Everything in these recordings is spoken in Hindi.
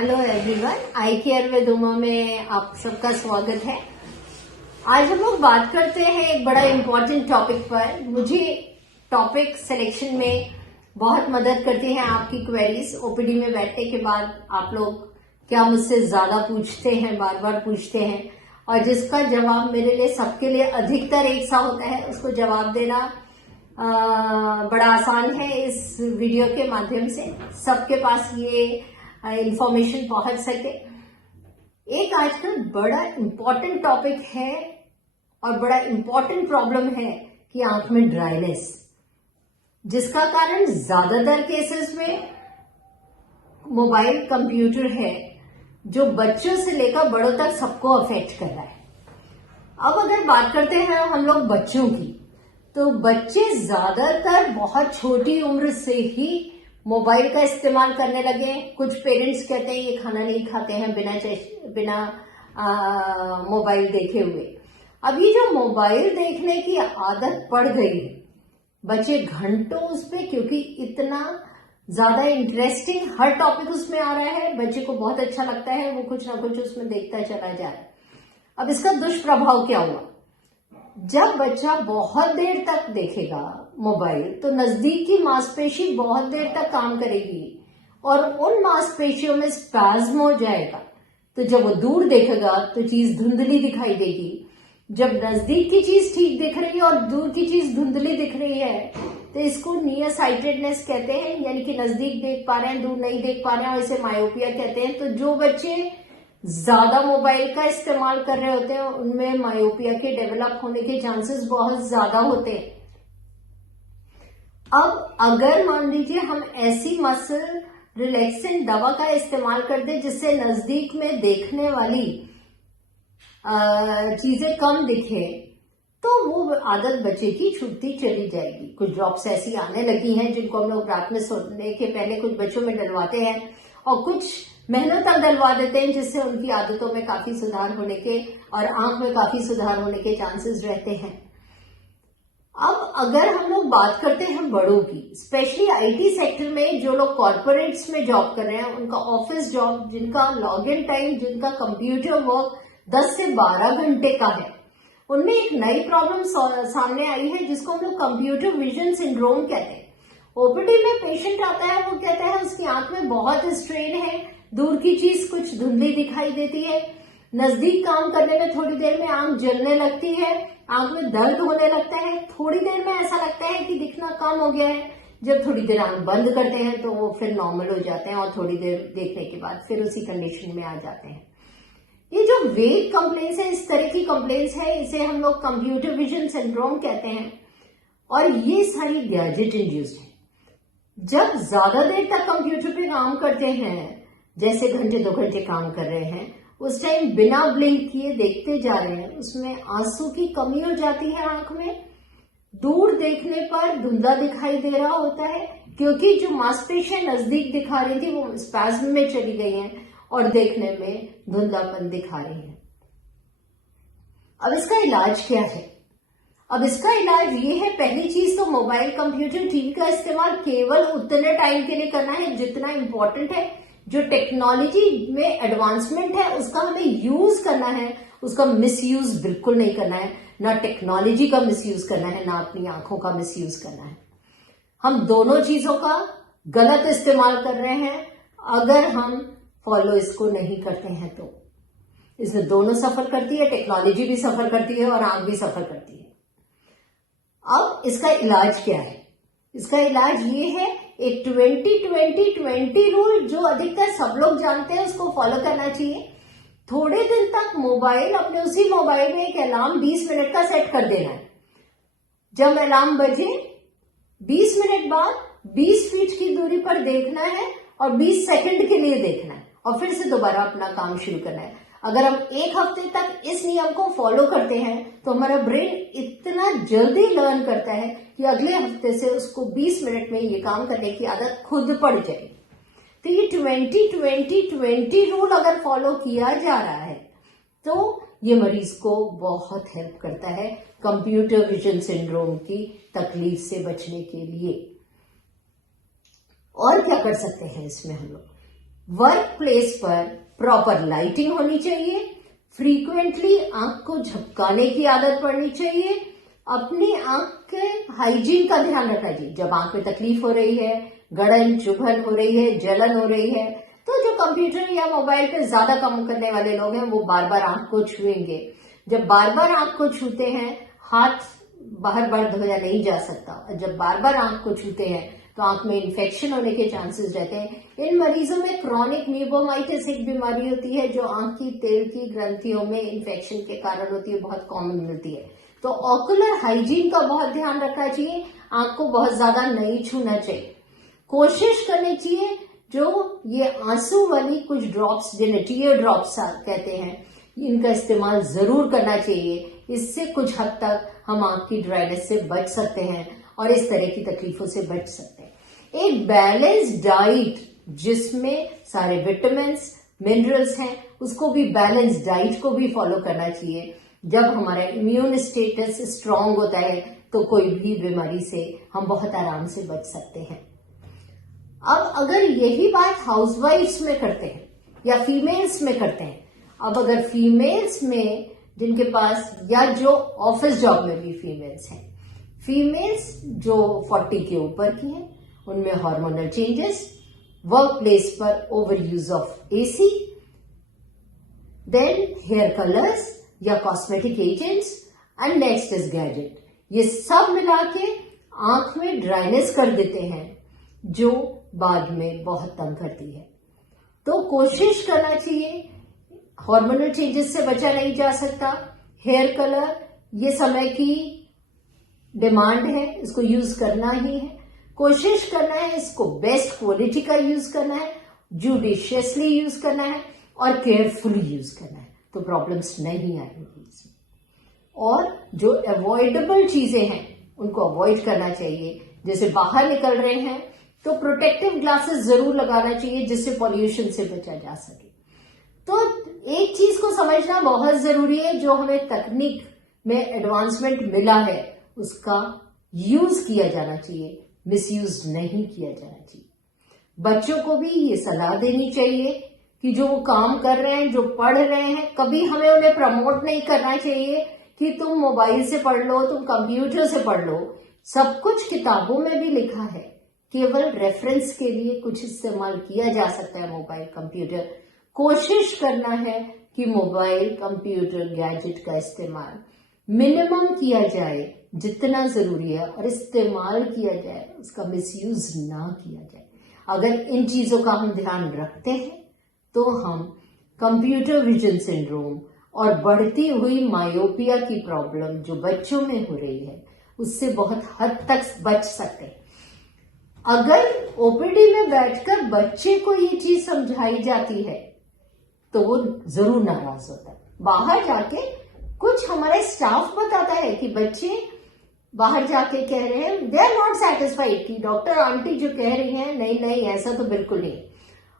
Hello everyone, I care with Uma में आप सबका स्वागत है। आज हम लोग बात करते हैं एक बड़ा इम्पोर्टेंट टॉपिक पर। मुझे टॉपिक सिलेक्शन में बहुत मदद करती है आपकी क्वेरीज। ओपीडी में बैठने के बाद आप लोग क्या मुझसे ज्यादा पूछते हैं, बार बार पूछते हैं, और जिसका जवाब मेरे लिए सबके लिए अधिकतर एक सा होता है, उसको जवाब देना बड़ा आसान है। इस वीडियो के माध्यम से सबके पास ये इंफॉर्मेशन पहुंच सके। एक आजकल बड़ा इंपॉर्टेंट टॉपिक है और बड़ा इंपॉर्टेंट प्रॉब्लम है कि आंख में ड्राइनेस, जिसका कारण ज्यादातर केसेस में मोबाइल कंप्यूटर है, जो बच्चों से लेकर बड़ों तक सबको अफेक्ट कर रहा है। अब अगर बात करते हैं हम लोग बच्चों की, तो बच्चे ज्यादातर बहुत छोटी उम्र से ही मोबाइल का इस्तेमाल करने लगे। कुछ पेरेंट्स कहते हैं ये खाना नहीं खाते हैं बिना मोबाइल देखे हुए। अब ये जो मोबाइल देखने की आदत पड़ गई है, बच्चे घंटों उस पे, क्योंकि इतना ज्यादा इंटरेस्टिंग हर टॉपिक उसमें आ रहा है, बच्चे को बहुत अच्छा लगता है, वो कुछ ना कुछ उसमें देखता चला जा रहा है। अब इसका दुष्प्रभाव क्या हुआ? जब बच्चा बहुत देर तक देखेगा मोबाइल, तो नजदीक की मांसपेशी बहुत देर तक काम करेगी और उन मांसपेशियों में स्पैज्म हो जाएगा। तो जब वो दूर देखेगा तो चीज धुंधली दिखाई देगी। जब नजदीक की चीज ठीक दिख रही है और दूर की चीज धुंधली दिख रही है, तो इसको नियर साइटेडनेस कहते हैं, यानी कि नजदीक देख पा रहे हैं, दूर नहीं देख पा रहे हैं, और इसे मायोपिया कहते हैं। तो जो बच्चे ज्यादा मोबाइल का इस्तेमाल कर रहे होते हैं, उनमें मायोपिया के डेवलप होने के चांसेस बहुत ज्यादा होते हैं। अब अगर मान लीजिए हम ऐसी मसल रिलैक्सिंग दवा का इस्तेमाल कर दे जिससे नजदीक में देखने वाली चीजें कम दिखे, तो वो आदत बच्चे की छूटती चली जाएगी। कुछ ड्रॉप्स ऐसी आने लगी हैं जिनको हम लोग रात में सोने के पहले कुछ बच्चों में डलवाते हैं, और कुछ महीनों तक डलवा देते हैं, जिससे उनकी आदतों में काफी सुधार होने के और आंख में काफी सुधार होने के चांसेस रहते हैं। अब अगर हम लोग बात करते हैं बड़ों की, स्पेशली आईटी सेक्टर में जो लोग कॉर्पोरेट्स में जॉब कर रहे हैं, उनका ऑफिस जॉब, जिनका लॉग इन टाइम, जिनका कंप्यूटर वर्क 10 से 12 घंटे का है, उनमें एक नई प्रॉब्लम सामने आई है जिसको हम लोग कंप्यूटर विजन सिंड्रोम कहते हैं। ओपीडी में पेशेंट आता है, वो कहता है उसकी आंख में बहुत स्ट्रेन है, दूर की चीज कुछ धुंधली दिखाई देती है, नजदीक काम करने में थोड़ी देर में आंख जलने लगती है, आंख में दर्द होने लगता है, थोड़ी देर में ऐसा लगता है कि दिखना कम हो गया है। जब थोड़ी देर आंख बंद करते हैं तो वो फिर नॉर्मल हो जाते हैं, और थोड़ी देर देखने के बाद फिर उसी कंडीशन में आ जाते हैं। ये जो वेग कंप्लेंट्स है, इस तरह की कंप्लेंट्स है, इसे हम लोग कंप्यूटर विजन सिंड्रोम कहते हैं, और ये सारी गैजेट इंड्यूस्ड है। जब ज्यादा देर तक कंप्यूटर पे काम करते हैं, जैसे घंटे 2 घंटे काम कर रहे हैं, उस टाइम बिना ब्लिंक किए देखते जा रहे हैं, उसमें आंसू की कमी हो जाती है आंख में, दूर देखने पर धुंधला दिखाई दे रहा होता है, क्योंकि जो मांसपेशियां नजदीक दिखा रही थी वो स्पैज्म में चली गई हैं और देखने में धुंधलापन दिखा रही है। अब इसका इलाज क्या है? अब इसका इलाज ये है, पहली चीज तो मोबाइल, कंप्यूटर, टीवी का इस्तेमाल केवल उतने टाइम के लिए करना है जितना इंपॉर्टेंट है। जो टेक्नोलॉजी में एडवांसमेंट है उसका हमें यूज करना है, उसका मिसयूज बिल्कुल नहीं करना है। ना टेक्नोलॉजी का मिसयूज करना है, ना अपनी आंखों का मिसयूज करना है। हम दोनों चीजों का गलत इस्तेमाल कर रहे हैं अगर हम फॉलो इसको नहीं करते हैं। तो इसमें दोनों सफर करती है, टेक्नोलॉजी भी सफर करती है और आंख भी सफर करती है। अब इसका इलाज क्या है? इसका इलाज ये है, एक 20-20-20 रूल, जो अधिकतर सब लोग जानते हैं, उसको फॉलो करना चाहिए। थोड़े दिन तक मोबाइल, अपने उसी मोबाइल में एक अलार्म 20 मिनट का सेट कर देना है। जब अलार्म बजे 20 मिनट बाद 20 फीट की दूरी पर देखना है और 20 सेकंड के लिए देखना है, और फिर से दोबारा अपना काम शुरू करना है। अगर हम एक हफ्ते तक इस नियम को फॉलो करते हैं, तो हमारा ब्रेन इतना जल्दी लर्न करता है कि अगले हफ्ते से उसको 20 मिनट में ये काम करने की आदत खुद पड़ जाएगी। तो ये 20-20-20 रूल अगर फॉलो किया जा रहा है, तो ये मरीज को बहुत हेल्प करता है कंप्यूटर विजन सिंड्रोम की तकलीफ से बचने के लिए। और क्या कर सकते हैं इसमें हम लोग? वर्क प्लेस पर प्रॉपर लाइटिंग होनी चाहिए, फ्रीक्वेंटली आंख को झपकाने की आदत पड़नी चाहिए, अपनी आंख के हाइजीन का ध्यान रखना चाहिए। जब आंख में तकलीफ हो रही है, गड़न चुभन हो रही है, जलन हो रही है, तो जो कंप्यूटर या मोबाइल पे ज्यादा काम करने वाले लोग हैं वो बार बार आंख को छुएंगे। जब बार बार आंख को छूते हैं, हाथ बाहर बार धोया नहीं जा सकता, और जब बार बार आंख को छूते हैं तो आंख में इन्फेक्शन होने के चांसेस रहते हैं। इन मरीजों में क्रॉनिक न्यूबोमाइटिस एक बीमारी होती है जो आंख की तेल की ग्रंथियों में इन्फेक्शन के कारण होती है, बहुत कॉमन मिलती है। तो ऑकुलर हाइजीन का बहुत ध्यान रखना चाहिए, आंख को बहुत ज्यादा नहीं छूना चाहिए। कोशिश करनी चाहिए जो ये आंसू वाली कुछ ड्रॉप्स जिन्हें टीयर ड्रॉप्स कहते हैं, इनका इस्तेमाल जरूर करना चाहिए। इससे कुछ हद तक हम आंख की ड्राइनेस से बच सकते हैं और इस तरह की तकलीफों से बच सकते हैं। एक बैलेंस डाइट जिसमें सारे विटामिन्स मिनरल्स हैं, उसको भी बैलेंस डाइट को भी फॉलो करना चाहिए। जब हमारा इम्यून स्टेटस स्ट्रांग होता है तो कोई भी बीमारी से हम बहुत आराम से बच सकते हैं। अब अगर यही बात हाउसवाइफ्स में करते हैं या फीमेल्स में करते हैं, अब अगर फीमेल्स में जिनके पास या जो ऑफिस जॉब में भी फीमेल्स हैं, फीमेल्स जो 40 के ऊपर की हैं, उनमें हार्मोनल चेंजेस, वर्क प्लेस पर over use of AC, then hair colours या cosmetic agents, and next is gadget, ये सब मिला के आंख में ड्राइनेस कर देते हैं जो बाद में बहुत तंग करती है। तो कोशिश करना चाहिए, हार्मोनल चेंजेस से बचा नहीं जा सकता। हेयर कलर ये समय की डिमांड है, इसको यूज करना ही है। कोशिश करना है इसको बेस्ट क्वालिटी का यूज करना है, जुडिशियसली यूज करना है और केयरफुली यूज करना है, तो प्रॉब्लम्स नहीं आएंगी इसमें। और जो अवॉइडेबल चीजें हैं उनको अवॉइड करना चाहिए। जैसे बाहर निकल रहे हैं तो प्रोटेक्टिव ग्लासेस जरूर लगाना चाहिए जिससे पॉल्यूशन से बचा जा सके। तो एक चीज को समझना बहुत जरूरी है, जो हमें तकनीक में एडवांसमेंट मिला है उसका यूज किया जाना चाहिए, मिसयूज नहीं किया जाना चाहिए। बच्चों को भी ये सलाह देनी चाहिए कि जो वो काम कर रहे हैं, जो पढ़ रहे हैं, कभी हमें उन्हें प्रमोट नहीं करना चाहिए कि तुम मोबाइल से पढ़ लो, तुम कंप्यूटर से पढ़ लो। सब कुछ किताबों में भी लिखा है, केवल रेफरेंस के लिए कुछ इस्तेमाल किया जा सकता है मोबाइल कंप्यूटर। कोशिश करना है कि मोबाइल कंप्यूटर गैजेट का इस्तेमाल मिनिमम किया जाए जितना जरूरी है, और इस्तेमाल किया जाए, उसका मिसयूज ना किया जाए। अगर इन चीजों का हम ध्यान रखते हैं तो हम कंप्यूटर विजन सिंड्रोम और बढ़ती हुई मायोपिया की प्रॉब्लम जो बच्चों में हो रही है उससे बहुत हद तक बच सकते हैं। अगर ओपीडी में बैठकर बच्चे को ये चीज समझाई जाती है तो वो जरूर नाराज होता है। बाहर जाके कुछ हमारा स्टाफ बताता है कि बच्चे बाहर जाके कह रहे हैं दे आर नॉट सेटिस्फाइड, कि डॉक्टर आंटी जो कह रही हैं नहीं नहीं ऐसा तो बिल्कुल नहीं।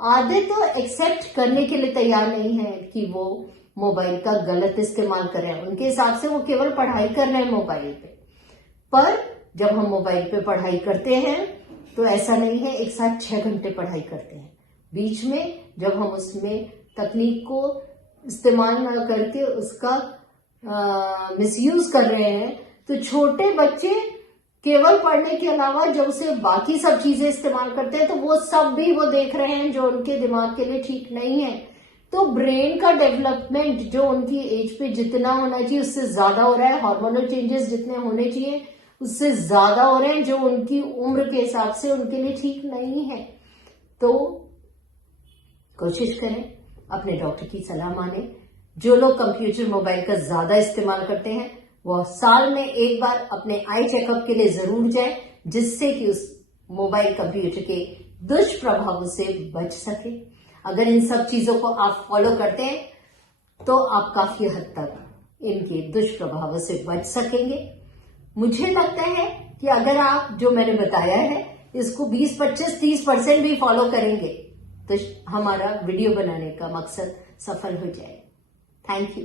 आधे तो एक्सेप्ट करने के लिए तैयार नहीं है कि वो मोबाइल का गलत इस्तेमाल कर रहे हैं। उनके हिसाब से वो केवल पढ़ाई कर रहे हैं मोबाइल पे, पर जब हम मोबाइल पे पढ़ाई करते हैं तो ऐसा नहीं है एक साथ 6 घंटे पढ़ाई करते हैं। बीच में जब हम उसमें तकनीक को इस्तेमाल न करके उसका मिसयूज कर रहे हैं तो छोटे बच्चे केवल पढ़ने के अलावा जब उसे बाकी सब चीजें इस्तेमाल करते हैं तो वो सब भी वो देख रहे हैं जो उनके दिमाग के लिए ठीक नहीं है। तो ब्रेन का डेवलपमेंट जो उनकी एज पे जितना होना चाहिए उससे ज्यादा हो रहा है, हार्मोनल चेंजेस जितने होने चाहिए उससे ज्यादा हो रहे हैं जो उनकी उम्र के हिसाब से उनके लिए ठीक नहीं है। तो कोशिश करें अपने डॉक्टर की सलाह माने। जो लोग कंप्यूटर मोबाइल का ज्यादा इस्तेमाल करते हैं वो साल में एक बार अपने आई चेकअप के लिए जरूर जाए, जिससे कि उस मोबाइल कंप्यूटर के दुष्प्रभावों से बच सके। अगर इन सब चीजों को आप फॉलो करते हैं तो आप काफी हद तक इनके दुष्प्रभावों से बच सकेंगे। मुझे लगता है कि अगर आप जो मैंने बताया है इसको 20, 25, 30% भी फॉलो करेंगे तो हमारा वीडियो बनाने का मकसद सफल हो जाए। Thank you.